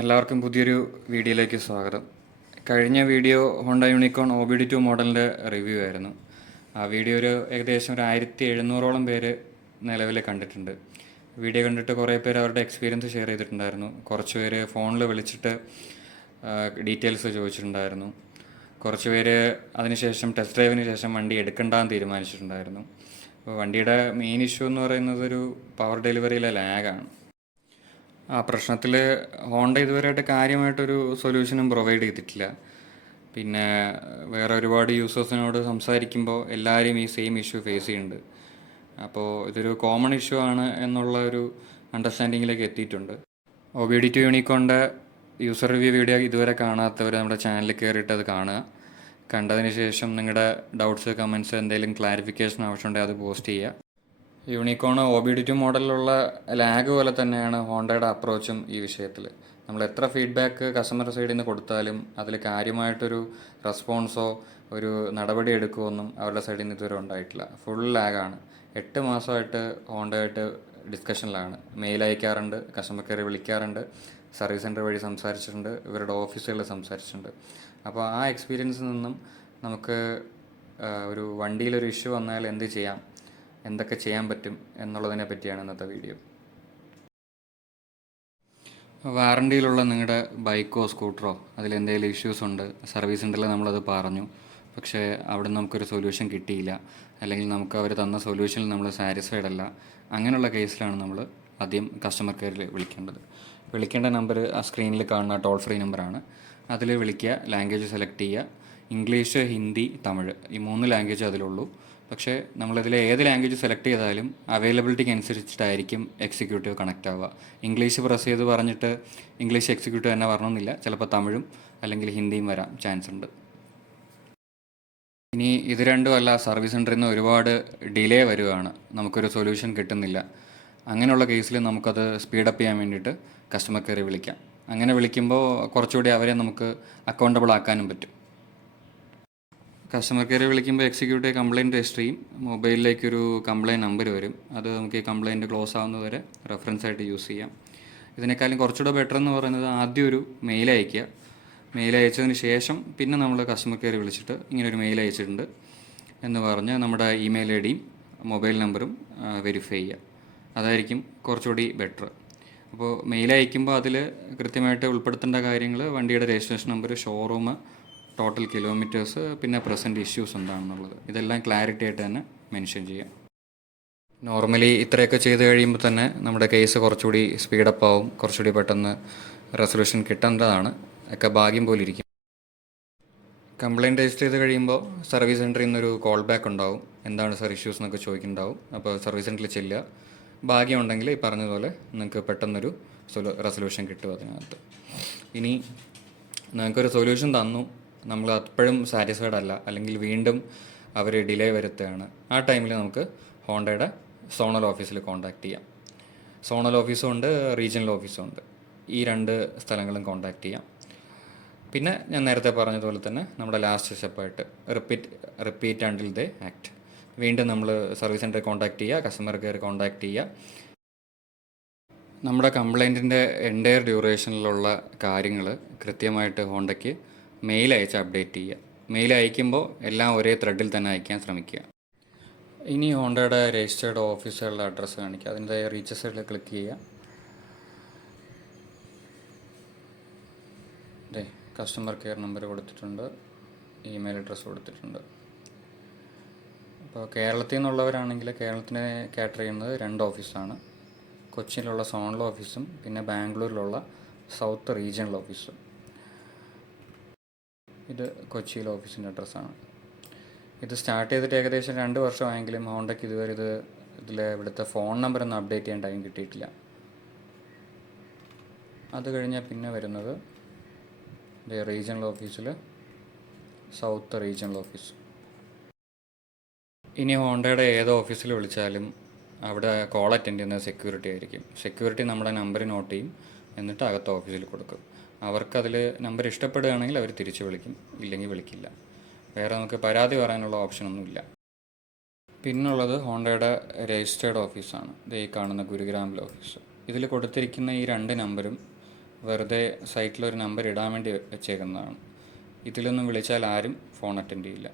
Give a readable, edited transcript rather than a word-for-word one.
എല്ലാവർക്കും പുതിയൊരു വീഡിയോയിലേക്ക് സ്വാഗതം. കഴിഞ്ഞ വീഡിയോ ഹോണ്ട യൂണിക്കോൺ OBD2 മോഡലിൻ്റെ റിവ്യൂ ആയിരുന്നു. ആ വീഡിയോ ഏകദേശം 1700ഓളം പേര് നിലവിൽ കണ്ടിട്ടുണ്ട്. വീഡിയോ കണ്ടിട്ട് കുറേ പേര് അവരുടെ എക്സ്പീരിയൻസ് ഷെയർ ചെയ്തിട്ടുണ്ടായിരുന്നു. കുറച്ച് പേര് ഫോണിൽ വിളിച്ചിട്ട് ഡീറ്റെയിൽസ് ചോദിച്ചിട്ടുണ്ടായിരുന്നു. കുറച്ച് പേര് അതിനുശേഷം ടെസ്റ്റ് ഡ്രൈവിന് ശേഷം വണ്ടി എടുക്കണ്ടെന്ന് തീരുമാനിച്ചിട്ടുണ്ടായിരുന്നു. അപ്പോൾ വണ്ടിയുടെ മെയിൻ ഇഷ്യൂ എന്ന് പറയുന്നത് ഒരു പവർ ഡെലിവറിയിലെ ലാഗാണ്. ആ പ്രശ്നത്തിൽ ഹോണ്ട ഇതുവരെയായിട്ട് കാര്യമായിട്ടൊരു സൊല്യൂഷനും പ്രൊവൈഡ് ചെയ്തിട്ടില്ല. പിന്നെ വേറെ ഒരുപാട് യൂസേഴ്സിനോട് സംസാരിക്കുമ്പോൾ എല്ലാവരും ഈ സെയിം ഇഷ്യൂ ഫേസ് ചെയ്യുന്നുണ്ട്. അപ്പോൾ ഇതൊരു കോമൺ ഇഷ്യൂ ആണ് എന്നുള്ള ഒരു അണ്ടർസ്റ്റാൻഡിങ്ങിലേക്ക് എത്തിയിട്ടുണ്ട്. OBD2 യൂണിക്കോണിൻ്റെ യൂസർ റിവ്യൂ വീഡിയോ ഇതുവരെ കാണാത്തവർ നമ്മുടെ ചാനലിൽ കയറിയിട്ട് അത് കാണുക. കണ്ടതിന് ശേഷം നിങ്ങളുടെ ഡൗട്ട്സ്, കമൻറ്റ്സ്, എന്തെങ്കിലും ക്ലാരിഫിക്കേഷൻ ആവശ്യമുണ്ടെങ്കിൽ അത് പോസ്റ്റ് ചെയ്യുക. യൂണിക്കോൺ OBD2 മോഡലിലുള്ള ലാഗ് പോലെ തന്നെയാണ് ഹോണ്ടയുടെ അപ്രോച്ചും ഈ വിഷയത്തിൽ. നമ്മൾ എത്ര ഫീഡ്ബാക്ക് കസ്റ്റമർ സൈഡിൽ നിന്ന് കൊടുത്താലും അതിൽ കാര്യമായിട്ടൊരു റെസ്പോൺസോ ഒരു നടപടി എടുക്കുമോ അവരുടെ സൈഡിൽ നിന്ന് ഇതുവരെ ഉണ്ടായിട്ടില്ല. ഫുൾ ലാഗാണ്. 8 മാസമായിട്ട് ഹോണ്ടയായിട്ട് ഡിസ്കഷനിലാണ്. മെയിൽ അയക്കാറുണ്ട്, കസ്റ്റമർ കെയർ വിളിക്കാറുണ്ട്, സർവീസ് സെൻറ്റർ വഴി സംസാരിച്ചിട്ടുണ്ട്, ഇവരുടെ ഓഫീസുകളിൽ സംസാരിച്ചിട്ടുണ്ട്. അപ്പോൾ ആ എക്സ്പീരിയൻസിൽ നിന്നും നമുക്ക് ഒരു വണ്ടിയിലൊരു ഇഷ്യൂ വന്നാൽ എന്ത് ചെയ്യാം, എന്തൊക്കെ ചെയ്യാൻ പറ്റും എന്നുള്ളതിനെ പറ്റിയാണ് ഇന്നത്തെ വീഡിയോ. വാറണ്ടിയിലുള്ള നിങ്ങളുടെ ബൈക്കോ സ്കൂട്ടറോ അതിലെന്തെങ്കിലും ഇഷ്യൂസ് ഉണ്ട്, സർവീസ് സെൻ്ററിൽ നമ്മളത് പറഞ്ഞു, പക്ഷേ അവിടെ നമുക്കൊരു സൊല്യൂഷൻ കിട്ടിയില്ല, അല്ലെങ്കിൽ നമുക്ക് അവർ തന്ന സൊല്യൂഷനിൽ നമ്മൾ സാറ്റിസ്ഫൈഡ് അല്ല, അങ്ങനെയുള്ള കേസിലാണ് നമ്മൾ ആദ്യം കസ്റ്റമർ കെയറിൽ വിളിക്കേണ്ടത്. വിളിക്കേണ്ട നമ്പർ ആ സ്ക്രീനിൽ കാണുന്ന ടോൾ ഫ്രീ നമ്പറാണ്. അതിൽ വിളിക്കുക, ലാംഗ്വേജ് സെലക്ട് ചെയ്യുക. ഇംഗ്ലീഷ്, ഹിന്ദി, തമിഴ് ഈ 3 ലാംഗ്വേജ് അതിലുള്ളൂ. പക്ഷേ നമ്മളിതിൽ ഏത് ലാംഗ്വേജ് സെലക്ട് ചെയ്താലും അവൈലബിലിറ്റിക്ക് അനുസരിച്ചിട്ടായിരിക്കും എക്സിക്യൂട്ടീവ് കണക്റ്റ് ആവുക. ഇംഗ്ലീഷ് പ്രസ് ചെയ്ത് പറഞ്ഞിട്ട് ഇംഗ്ലീഷ് എക്സിക്യൂട്ടീവ് തന്നെ വരണമെന്നില്ല, ചിലപ്പോൾ തമിഴും അല്ലെങ്കിൽ ഹിന്ദിയും വരാൻ ചാൻസ് ഉണ്ട്. ഇനി ഇത് രണ്ടും അല്ല, സർവീസ് സെൻറ്ററിൽ നിന്ന് ഒരുപാട് ഡിലേ വരുവാണ്, നമുക്കൊരു സൊല്യൂഷൻ കിട്ടുന്നില്ല. അങ്ങനെയുള്ള കേസിൽ നമുക്കത് സ്പീഡപ്പ് ചെയ്യാൻ വേണ്ടിയിട്ട് കസ്റ്റമർ കെയർ വിളിക്കാം. അങ്ങനെ വിളിക്കുമ്പോൾ കുറച്ചുകൂടി അവരെ നമുക്ക് അക്കൗണ്ടബിൾ ആക്കാനും പറ്റും. കസ്റ്റമർ കെയർ വിളിക്കുമ്പോൾ എക്സിക്യൂട്ടീവ് കംപ്ലയിൻറ്റ് രജിസ്റ്റർ ചെയ്യും. മൊബൈലിലേക്കൊരു കംപ്ലയിൻറ്റ് നമ്പർ വരും. അത് നമുക്ക് ഈ കംപ്ലയിൻറ്റ് ക്ലോസ് ആവുന്നതുവരെ റെഫറൻസ് ആയിട്ട് യൂസ് ചെയ്യാം. ഇതിനേക്കാളും കുറച്ചുകൂടെ ബെറ്റർ എന്ന് പറയുന്നത് ആദ്യം ഒരു മെയിൽ അയയ്ക്കുക. മെയിൽ അയച്ചതിന് ശേഷം പിന്നെ നമ്മൾ കസ്റ്റമർ കെയർ വിളിച്ചിട്ട് ഇങ്ങനൊരു മെയിൽ അയച്ചിട്ടുണ്ട് എന്ന് പറഞ്ഞ് നമ്മുടെ ഇമെയിൽ ഐ ഡിയും മൊബൈൽ നമ്പറും വെരിഫൈ ചെയ്യുക. അതായിരിക്കും കുറച്ചുകൂടി ബെറ്റർ. അപ്പോൾ മെയിൽ അയക്കുമ്പോൾ അതിൽ കൃത്യമായിട്ട് ഉൾപ്പെടുത്തേണ്ട കാര്യങ്ങൾ വണ്ടിയുടെ registration number, showroom, total kilometres, പിന്നെ പ്രസൻറ്റ് ഇഷ്യൂസ് എന്താണെന്നുള്ളത്, ഇതെല്ലാം ക്ലാരിറ്റി ആയിട്ട് തന്നെ മെൻഷൻ ചെയ്യാം. നോർമലി ഇത്രയൊക്കെ ചെയ്ത് കഴിയുമ്പോൾ തന്നെ നമ്മുടെ കേസ് കുറച്ചുകൂടി സ്പീഡപ്പ് ആവും, കുറച്ചുകൂടി പെട്ടെന്ന് റെസൊല്യൂഷൻ കിട്ടേണ്ടതാണ്. ഒക്കെ ഭാഗ്യം പോലെ ഇരിക്കും. കംപ്ലയിൻറ്റ് രജിസ്റ്റർ ചെയ്ത് കഴിയുമ്പോൾ സർവീസ് സെൻറ്ററിൽ നിന്നൊരു കോൾ ബാക്ക് ഉണ്ടാവും. എന്താണ് സർ ഇഷ്യൂസ് എന്നൊക്കെ ചോദിക്കുന്നുണ്ടാവും. അപ്പോൾ സർവീസ് സെൻറ്ററിൽ ചെല്ലുക. ഭാഗ്യം ഉണ്ടെങ്കിൽ ഈ പറഞ്ഞതുപോലെ നിങ്ങൾക്ക് പെട്ടെന്നൊരു റെസൊല്യൂഷൻ കിട്ടും അതിനകത്ത്. ഇനി നിങ്ങൾക്കൊരു സൊല്യൂഷൻ തന്നു, നമ്മൾ അപ്പോഴും സാറ്റിസ്ഫൈഡ് അല്ല, അല്ലെങ്കിൽ വീണ്ടും അവർ ഡിലേ വരുത്തുകയാണ്, ആ ടൈമിൽ നമുക്ക് ഹോണ്ടയുടെ സോണൽ ഓഫീസിൽ കോൺടാക്റ്റ് ചെയ്യാം. സോണൽ ഓഫീസും ഉണ്ട്, റീജിയണൽ ഓഫീസും ഉണ്ട്. ഈ 2 സ്ഥലങ്ങളും കോൺടാക്റ്റ് ചെയ്യാം. പിന്നെ ഞാൻ നേരത്തെ പറഞ്ഞതുപോലെ തന്നെ നമ്മുടെ ലാസ്റ്റ് സ്റ്റെപ്പായിട്ട് റിപ്പീറ്റ് അണ്ടിൽ ദേ ആക്ട്. വീണ്ടും നമ്മൾ സർവീസ് സെൻറ്ററിൽ കോൺടാക്റ്റ് ചെയ്യുക, കസ്റ്റമർ കെയർ കോൺടാക്റ്റ് ചെയ്യുക. നമ്മുടെ കംപ്ലയിൻറ്റിൻ്റെ എൻ്റയർ ഡ്യൂറേഷനിലുള്ള കാര്യങ്ങൾ കൃത്യമായിട്ട് ഹോണ്ടയ്ക്ക് മെയിൽ അയച്ച് അപ്ഡേറ്റ് ചെയ്യുക. മെയിൽ അയക്കുമ്പോൾ എല്ലാം ഒരേ ത്രെഡിൽ തന്നെ അയക്കാൻ ശ്രമിക്കുക. ഇനി ഹോണ്ടയുടെ രജിസ്റ്റേർഡ് ഓഫീസുകളുടെ അഡ്രസ്സ് കാണിക്കുക. അതിൻ്റെ റീച്ച് സൈഡിൽ ക്ലിക്ക് ചെയ്യുക. അതെ, കസ്റ്റമർ കെയർ നമ്പർ കൊടുത്തിട്ടുണ്ട്, ഇമെയിൽ അഡ്രസ്സ് കൊടുത്തിട്ടുണ്ട്. അപ്പോൾ കേരളത്തിൽ നിന്നുള്ളവരാണെങ്കിൽ കേരളത്തിനെ കാറ്റർ ചെയ്യുന്നത് 2 ഓഫീസാണ്. കൊച്ചിയിലുള്ള സോണൽ ഓഫീസും പിന്നെ ബാംഗ്ലൂരിലുള്ള സൗത്ത് റീജിയണൽ ഓഫീസും. ഇത് കൊച്ചിയിലെ ഓഫീസിൻ്റെ അഡ്രസ്സാണ്. ഇത് സ്റ്റാർട്ട് ചെയ്തിട്ട് ഏകദേശം 2 വർഷമായെങ്കിലും ഹോണ്ടയ്ക്ക് ഇതുവരെ ഇവിടുത്തെ ഫോൺ നമ്പറൊന്നും അപ്ഡേറ്റ് ചെയ്യാൻ ടൈം കിട്ടിയിട്ടില്ല. അത് കഴിഞ്ഞാൽ പിന്നെ വരുന്നത് റീജിയണൽ ഓഫീസിൽ സൗത്ത് റീജിയണൽ ഓഫീസ്. ഇനി ഹോണ്ടയുടെ ഏത് ഓഫീസിൽ വിളിച്ചാലും അവിടെ കോൾ അറ്റൻഡ് ചെയ്യുന്നത് സെക്യൂരിറ്റി ആയിരിക്കും. സെക്യൂരിറ്റി നമ്മുടെ നമ്പർ നോട്ട് ചെയ്യും, എന്നിട്ട് അകത്ത് ഓഫീസിൽ കൊടുക്കും. അവർക്കതിൽ നമ്പർ ഇഷ്ടപ്പെടുകയാണെങ്കിൽ അവർ തിരിച്ച് വിളിക്കും, ഇല്ലെങ്കിൽ വിളിക്കില്ല. വേറെ നമുക്ക് പരാതി പറയാനുള്ള ഓപ്ഷനൊന്നുമില്ല. പിന്നുള്ളത് ഹോണ്ടയുടെ രജിസ്റ്റേർഡ് ഓഫീസാണ്. ഇത് ഈ കാണുന്ന ഗുരുഗ്രാമിലെ ഓഫീസ്. ഇതിൽ കൊടുത്തിരിക്കുന്ന ഈ 2 നമ്പറും വെറുതെ സൈറ്റിലൊരു നമ്പർ ഇടാൻ വേണ്ടി വെച്ചേക്കുന്നതാണ്. ഇതിലൊന്നും വിളിച്ചാൽ ആരും ഫോൺ അറ്റൻഡ് ചെയ്യില്ല.